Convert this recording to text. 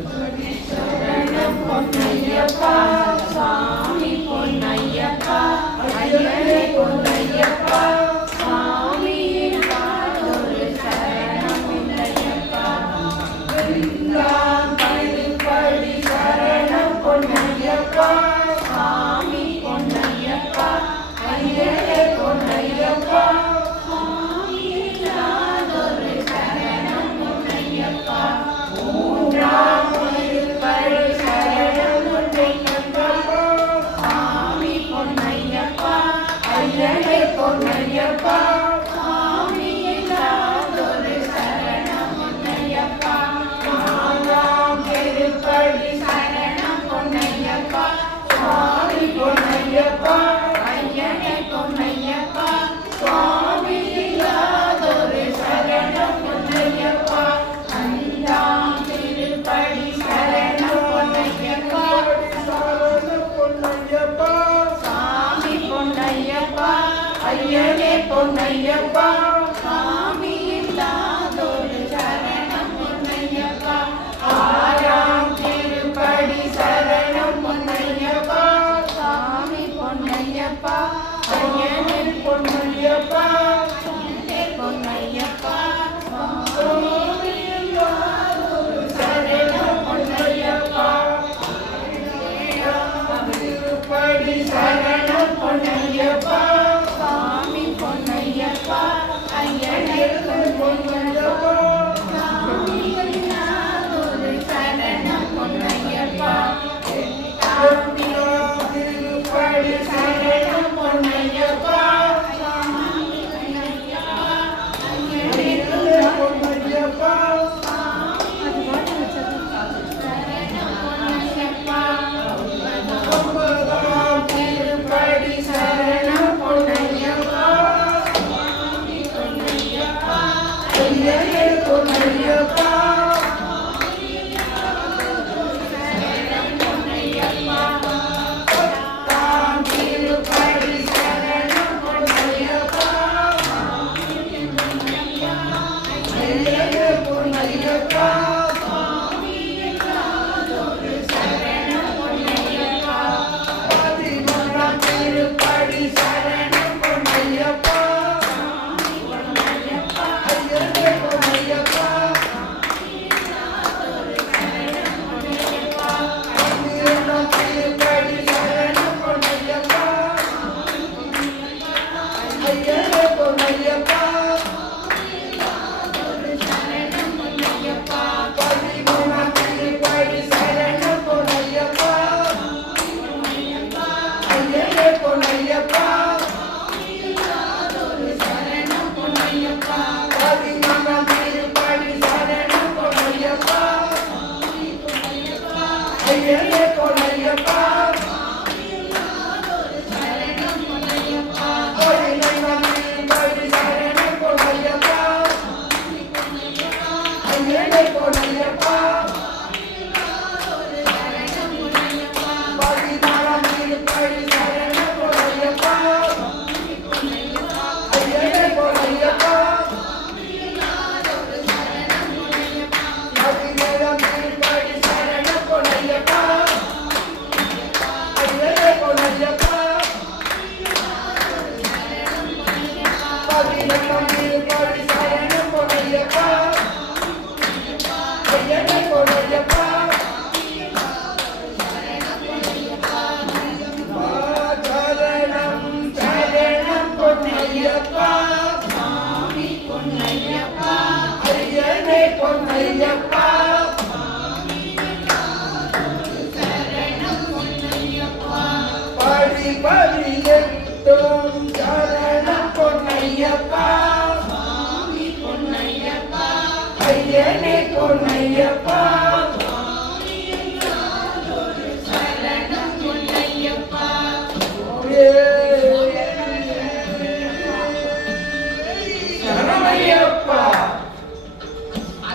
சரணம் பொன்னையப்பா சாமி பொன்னையப்பா ஐயனே பொன்னையப்பா சாமியின் காதொரு சரணம் இல்லையப்பா எல்லாம் படி சரணம் பொன்னையப்பா சாமி பொன்னையப்பா ஐயனே பொன்னையப்பா சாமியின் காதொரு சரணம் பொன்னையப்பா மூன்றாம் படி சரணம் பொன்னையப்பா சாமி பொன்னையப்பா ஐயனே பொன்னையப்பா சாமியின் காதொரு சரணம் பொன்னையப்பா நான்காம் திருப்படி சரணம் பொன்னையப்பா சாமி பொன்னையப்பா ஐயனே பொன்னையப்பா சாமியின் காதொரு சரணம் பொன்னையப்பா ஐந்தாம் திருப்படி சரணம் பொன்னையப்பா சாமி பொன்னையப்பா ஐயனே பொன்னையப்பா சாமியின் காதொரு சரணம் பொன்னையப்பா ஆறாம் திருப்படி சரணம் பொன்னையப்பா சாமி பொன்னையப்பா ஐயனே பொன்னையப்பா பொன்னையப்பா சாமியின் காதொரு சரணம் பொன்னையப்பா திருப்படி சரணம் பொன்னையப்பா சாமி பொன்னையப்பா ஐயனே பொன்னையப்பா சாமியின் காதொரு சரணம் பொன்னையப்பா எட்டாம் திருப்படி சரணம் பொன்னையப்பா சாமி பொன்னையப்பா ஐயனே பொன்னையப்பா ஒன்பதாம் திருப்படி சரணம் பொன்னையப்பா சாமி பொன்னையப்பா ஐயனே பொன்னையப்பா சரணம் பொன்னையப்பா பத்தாம் திருப்படி சரணம் பொன்னையப்பா ஐயனே பொன்னையப்பா திருப்படி சரணம் பொன்னையப்பா ஐயனே பொன்னையப்பா பன்னிரண்டாம் திருப்படி சரணம் பொன்னையப்பா ஐயனே பொன்னையப்பா பதிமூணாம் திருப்படி சரணம் பொன்னையப்பா ஐயனே பொன்னையப்பா பதினான்காம் திருப்படி சரணம் பொன்னையப்பா ஐயனே பொன்னையப்பா பதினைந்தாம் திருப்படி சரணம் பொன்னையப்பா ஐயனே பொன்னையப்பா பதினாறாம் திருப்படி சரணம் பொன்னையப்பா ஐயனே பொன்னையப்பா பதினேழாம் திருப்படி சரணம் பொன்னையப்பா ஐயனே பொன்னையப்பா பதினெட்டாம் திருப்படி சரணம் பொன்னையப்பா ஐயனே பொன்னையப்பா சரணம் சரணம் பொன்னையப்பா சாமி பொன்னையப்பா ஐயனே பொன்னையப்பா சரணம் பொன்னையப்பா படி படி எட்டும் சரணம் பொன்னையப்பா சாமி பொன்னையப்பா ஐயனே பொன்னையப்பா சரணம் பொன்னையப்பா